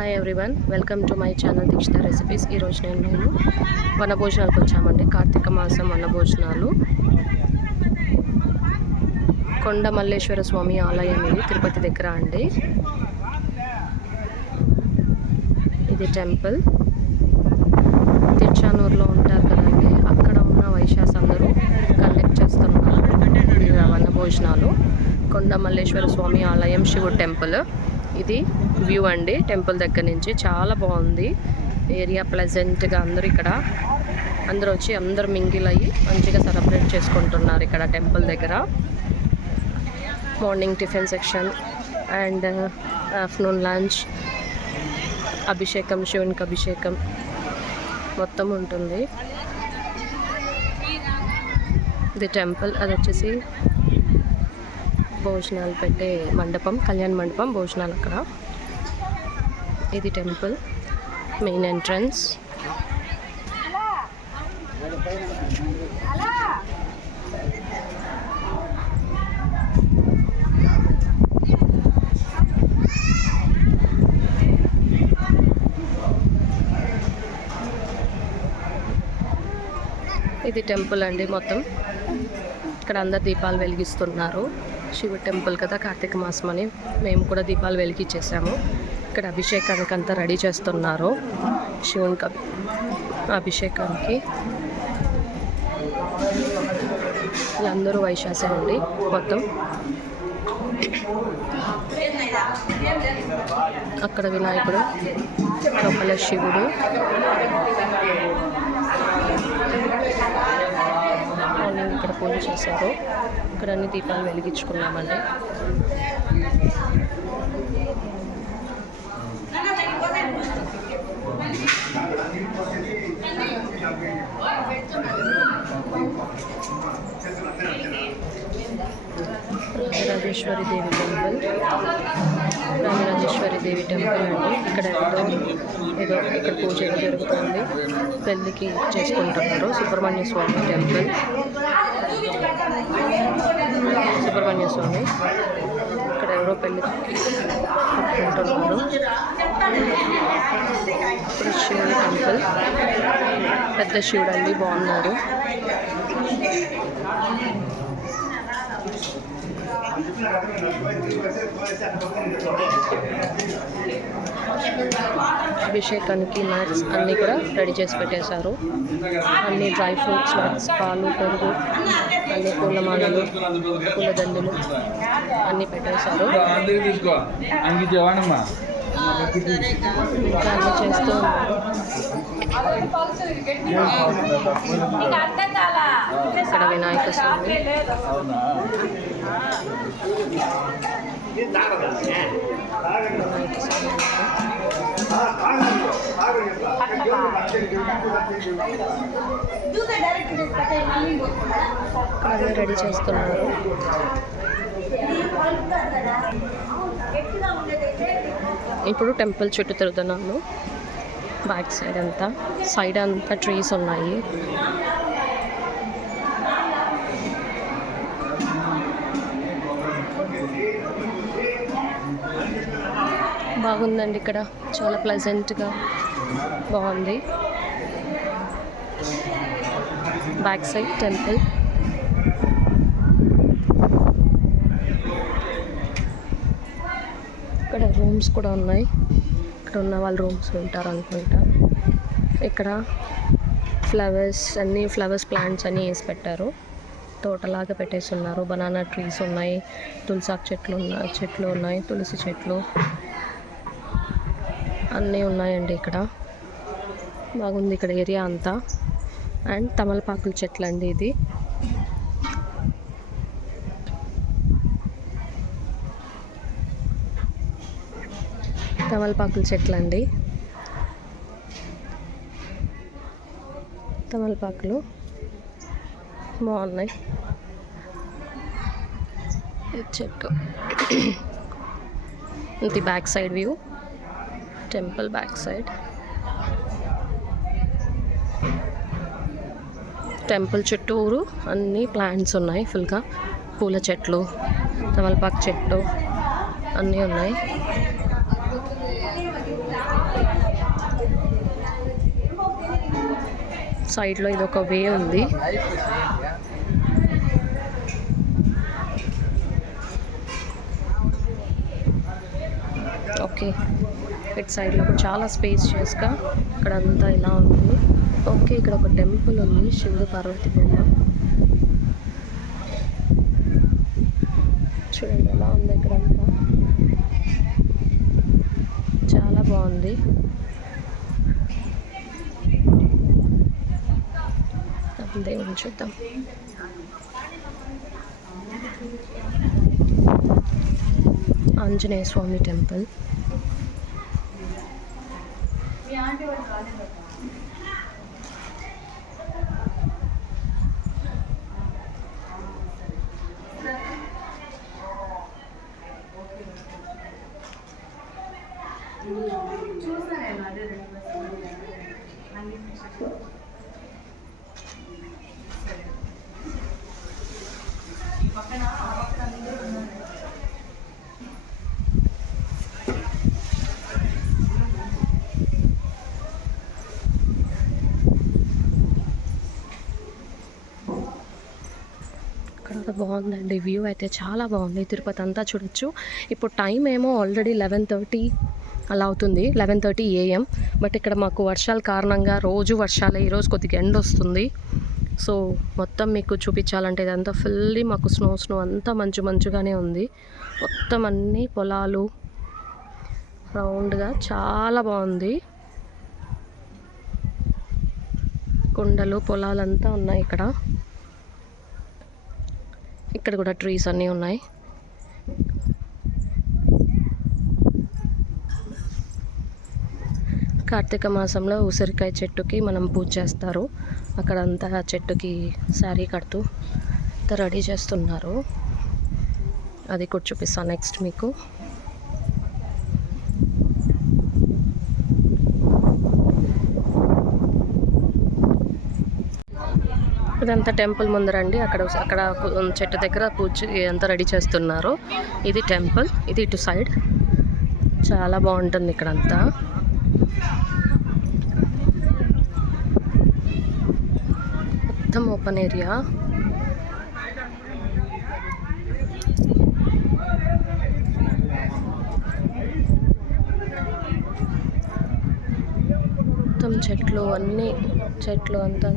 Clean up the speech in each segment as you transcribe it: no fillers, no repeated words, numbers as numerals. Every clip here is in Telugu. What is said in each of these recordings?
Hi everyone, welcome to my channel Dikshita recipes. ఈరోజు నేను వనభోజనాలకు వచ్చామండి. కార్తీక మాసం వనభోజనాలు. కొండ మల్లేశ్వర స్వామి ఆలయం ఇది తిరుపతి దగ్గర అండి. ఇది టెంపుల్. తిరుచానూరులో ఉంటారు కదండి, అక్కడ ఉన్న వైశ్యాస్ అందరూ కండక్ట్ చేస్తున్నారు వనభోజనాలు. కొండ మల్లేశ్వర స్వామి ఆలయం, శివుడు టెంపుల్. ఇది వ్యూ అండి టెంపుల్ దగ్గర నుంచి. చాలా బాగుంది ఏరియా, ప్లెజెంట్గా. అందరూ వచ్చి అందరూ మింగిల్ అయ్యి మంచిగా సెలబ్రేట్ చేసుకుంటున్నారు ఇక్కడ టెంపుల్ దగ్గర. Morning tiffin section and afternoon lunch, అభిషేకం, శివునికి అభిషేకం మొత్తం ఉంటుంది. ఇది టెంపుల్. అది వచ్చేసి భోజనాలు పెట్టే మండపం, కళ్యాణ మండపం, భోజనాలు అక్కడ. ఇది టెంపుల్ మెయిన్ ఎంట్రన్స్. ఇది టెంపుల్ అండి మొత్తం. ఇక్కడ అందరు దీపాలు వెలిగిస్తున్నారు. శివుడు టెంపుల్ కదా, కార్తీక మాసం అని మేము కూడా దీపాలు వెలిగించేసాము. ఇక్కడ అభిషేకానికి అంతా రెడీ చేస్తున్నారు. శివునికి అభిషేకానికి వీళ్ళందరూ వైశ్యాసే అండి మొత్తం. అక్కడ వినాయకుడు, లోపల శివుడు. ఇక్కడ పూజ చేశారు. ఇక్కడ అన్ని దీపాలు వెలిగించుకున్నామండి. రాజరాజేశ్వరి దేవి టెంపుల్. రాజరాజేశ్వరి దేవి టెంపుల్ అండి. ఇక్కడ ఏదో ఇక్కడ పూజ జరుగుతుంది, పెళ్ళికి చేసుకుంటున్నారు. సుబ్రహ్మణ్య స్వామి టెంపుల్. సుబ్రహ్మణ్య స్వామి ఇక్కడ ఎవరో పెళ్ళి కట్టుకుంటున్నారు. ఇప్పుడు శివుడు టెంపుల్. పెద్ద శివుడు అండి, బాగున్నాడు. అభిషేకానికి మ్యాట్స్ అన్నీ కూడా రెడీ చేసి పెట్టేశారు. అన్ని డ్రై ఫ్రూట్స్, నట్స్, పాలు, పెరుగు, అన్ని పూలమాలలు, పూలదండలు అన్నీ పెట్టేశారు. ఇంకా అన్నీ చేస్తూ ఉన్నారు. ఇక్కడ వినాయక స్వామి. అన్నీ రెడీ చేస్తున్నారు. ఇప్పుడు టెంపుల్ చుట్టూ తిరుగుతున్నాను. బ్యాక్ సైడ్ అంతా ట్రీస్ ఉన్నాయి. బాగుందండి ఇక్కడ, చాలా ప్లెజెంట్గా బాగుంది. Back side temple. ఇక్కడ రూమ్స్ కూడా ఉన్నాయి. ఇక్కడ ఉన్న వాళ్ళు రూమ్స్ ఉంటారు అనుకుంటా. ఇక్కడ ఫ్లవర్స్ ప్లాంట్స్ అన్నీ వేసి పెట్టారు. తోటలాగా పెట్టేసి ఉన్నారు. బనానా ట్రీస్ ఉన్నాయి, తులసాకు చెట్లు ఉన్నాయి, తులసి చెట్లు అన్నీ ఉన్నాయండి ఇక్కడ. బాగుంది ఇక్కడ ఏరియా అంతా. అండ్ తమలపాకుల చెట్లు అండి ఇది. తమలపాకుల చెట్లు అండి. తమలపాకులు బాగున్నాయి. చెట్టు. ఇది back side view, temple back side. Temple చుట్టూరు అన్ని ప్లాంట్స్ ఉన్నాయి. ఫుల్గా పూల చెట్లు, తమలపాకు చెట్టు అన్నీ ఉన్నాయి. సైడ్లో ఇది ఒక వే ఉంది. ఓకే, ఇటు సైడ్లో కూడా చాలా స్పేషియస్గా ఇక్కడ అంతా ఇలా ఉంది. ఓకే, ఇక్కడ ఒక టెంపుల్ ఉంది, శివుడు పార్వతి బొమ్మ. చూడండి ఎలా ఉంది ఇక్కడంతా, చాలా బాగుంది. దేవుని చూద్దాం. ఆంజనేయ స్వామి టెంపుల్. ఇక్కడ బాగుందండి, వ్యూ అయితే చాలా బాగుంది. తిరుపతి అంతా చూడొచ్చు. ఇప్పుడు టైం ఏమో ఆల్రెడీ 11:30 అలా అవుతుంది, 11:30 AM. బట్ ఇక్కడ మాకు వర్షాల కారణంగా రోజు వర్షాలే, ఈరోజు కొద్దిగా ఎండ వస్తుంది. సో మొత్తం మీకు చూపించాలంటే ఇదంతా ఫుల్లీ మాకు స్నో అంతా మంచుగానే ఉంది. మొత్తం అన్ని పొలాలు రౌండ్గా చాలా బాగుంది. కొండలు పొలాలంతా ఉన్నాయి ఇక్కడ. ఇక్కడ కూడా ట్రీస్ అన్నీ ఉన్నాయి. కార్తీక మాసంలో ఉసిరికాయ చెట్టుకి మనం పూజ చేస్తారు. అక్కడంతా చెట్టుకి శారీ కడుతూ రెడీ చేస్తున్నారు. అది కూడా చూపిస్తాను నెక్స్ట్ మీకు. ఇదంతా టెంపుల్ ముందరండి. అక్కడ చెట్టు దగ్గర పూజ అంతా రెడీ చేస్తున్నారు. ఇది టెంపుల్, ఇది ఇటు సైడ్ చాలా బాగుంటుంది ఇక్కడంతా. మొత్తం ఓపెన్ ఏరియా. మొత్తం చెట్లు, అన్ని చెట్లు అంతా.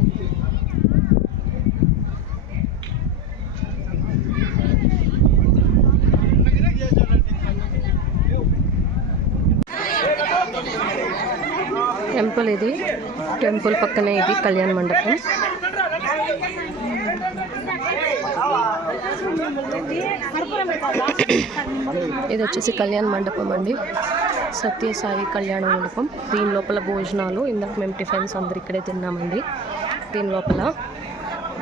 టెంపుల్ ఇది, టెంపుల్ పక్కనే ఇది కళ్యాణ మండపం. ఇది వచ్చేసి కళ్యాణ మండపం అండి, సత్యసాయి కళ్యాణ మండపం. దీని లోపల భోజనాలు, ఇందాక మేము టిఫిన్స్ అందరు ఇక్కడే తిన్నామండి దీని లోపల.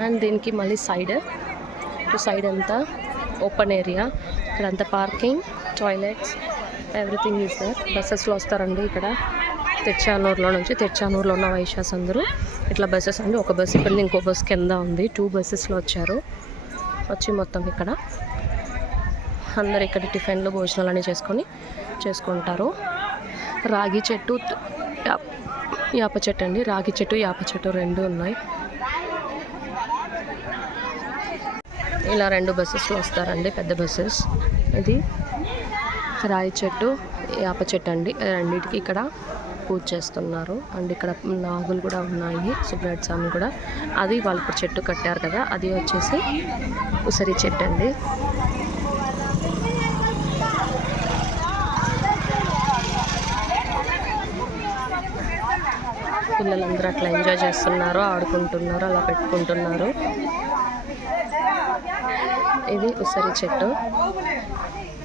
అండ్ దీనికి మళ్ళీ సైడ్ అంతా ఓపెన్ ఏరియా. ఇక్కడంతా parking, toilets, everything is there. బస్సెస్లో వస్తారండి ఇక్కడ తిరుచానూరులో ఉన్న వైశ్యాస్ అందరూ. ఇట్లా బస్సెస్ అండి, ఒక బస్సు ఇక్కడ, ఇంకో బస్సు కింద ఉంది. 2 బస్సెస్లో వచ్చి మొత్తం ఇక్కడ అందరు ఇక్కడ టిఫిన్లు భోజనాలు అన్నీ చేసుకుంటారు. రాగి చెట్టు, యాప చెట్టు అండి. రాగి చెట్టు, యాప చెట్టు 2 ఉన్నాయి. ఇలా 2 బస్సెస్లో వస్తారండి, పెద్ద బస్సెస్. ఇది రాగి చెట్టు, యాప చెట్టు అండి. రెండింటికి ఇక్కడ పూజ చేస్తున్నారు. అండ్ ఇక్కడ నాగులు కూడా ఉన్నాయి, సుబ్రహ్మణ్య స్వామి కూడా. అది వాళ్ళు ఇప్పుడు చెట్టు కట్టారు కదా, అది వచ్చేసి ఉసిరి చెట్టు అండి. పిల్లలందరూ అట్లా ఎంజాయ్ చేస్తున్నారు, ఆడుకుంటున్నారు, అలా పెట్టుకుంటున్నారు. ఇది ఉసిరి చెట్టు.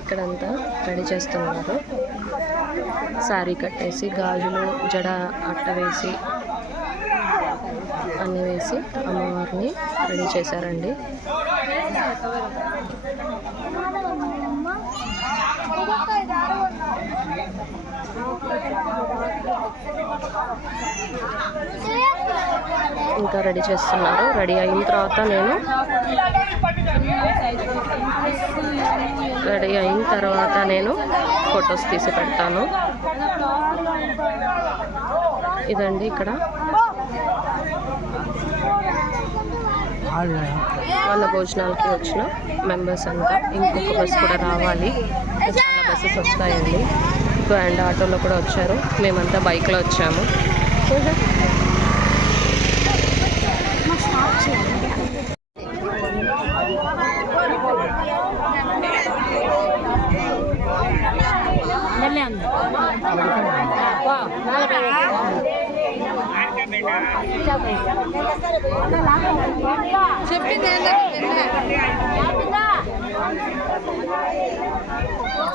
ఇక్కడంతా రెడీ చేస్తున్నారు. శారీ కట్టేసి, గాజులు, జడ అట్ట వేసి, అన్నీ వేసి అమ్మవారిని రెడీ చేశారండి. ఇంకా రెడీ చేస్తున్నారు. రెడీ అయిన తర్వాత నేను రెడీ అయిన తర్వాత నేను ఫొటోస్ తీసి పెడతాను. ఇదండి ఇక్కడ వాళ్ళ భోజనాలకి వచ్చిన మెంబర్స్ అంతా. ఇంకొక బస్ కూడా రావాలి, చాలా బస్సెస్ వస్తాయండి. అండ్ ఆటోలో కూడా వచ్చారు, మేమంతా బైక్లో వచ్చాము.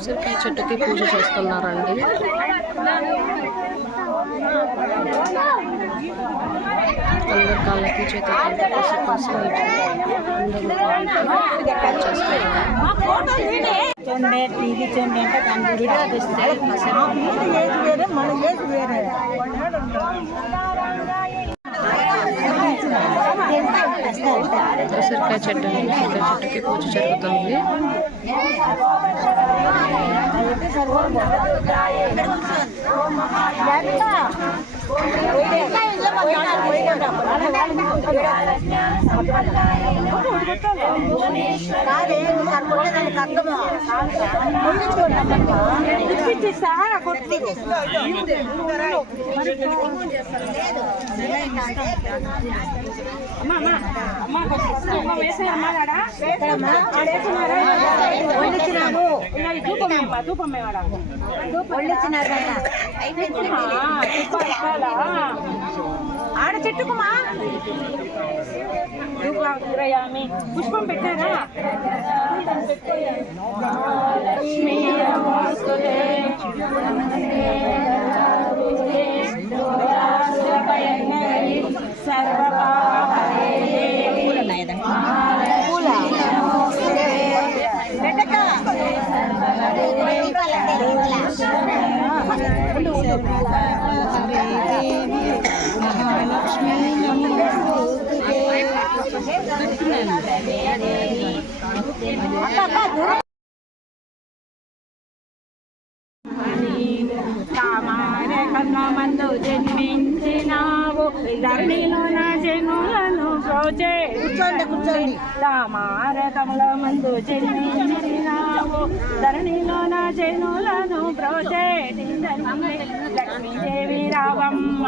ఉసిరికాయ చెట్టుకి పూజ చేస్తున్నారండి. అందరు కాళ్ళకి చేతులకి ఉసిరికాయ చెట్టుకి పూజ జరుగుతుంది. ఆడ చెట్టుకుమా పుష్పం పెట్టారా? మందు జన్మించినావు ధరణిలోన జనులను ప్రోచే కూర్చోండి రామారకముల మందు జన్మించినావు ధరణిలోన జనులను ప్రోచేటి లక్ష్మీదేవి రావమ్మ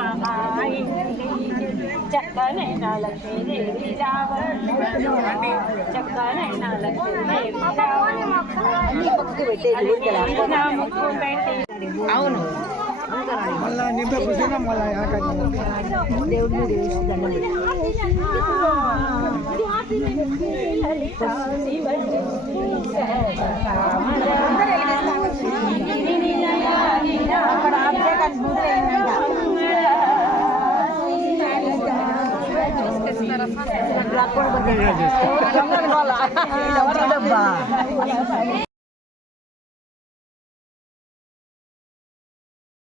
చక్కనైన లక్ష్మీదేవి రావమ్మ చక్కనైన లక్ష్మీదేవి ముక్కు పెట్టి అవును మళ్ళా నింపే కూర్చున్నా మళ్ళీ దేవుడిని అక్కడ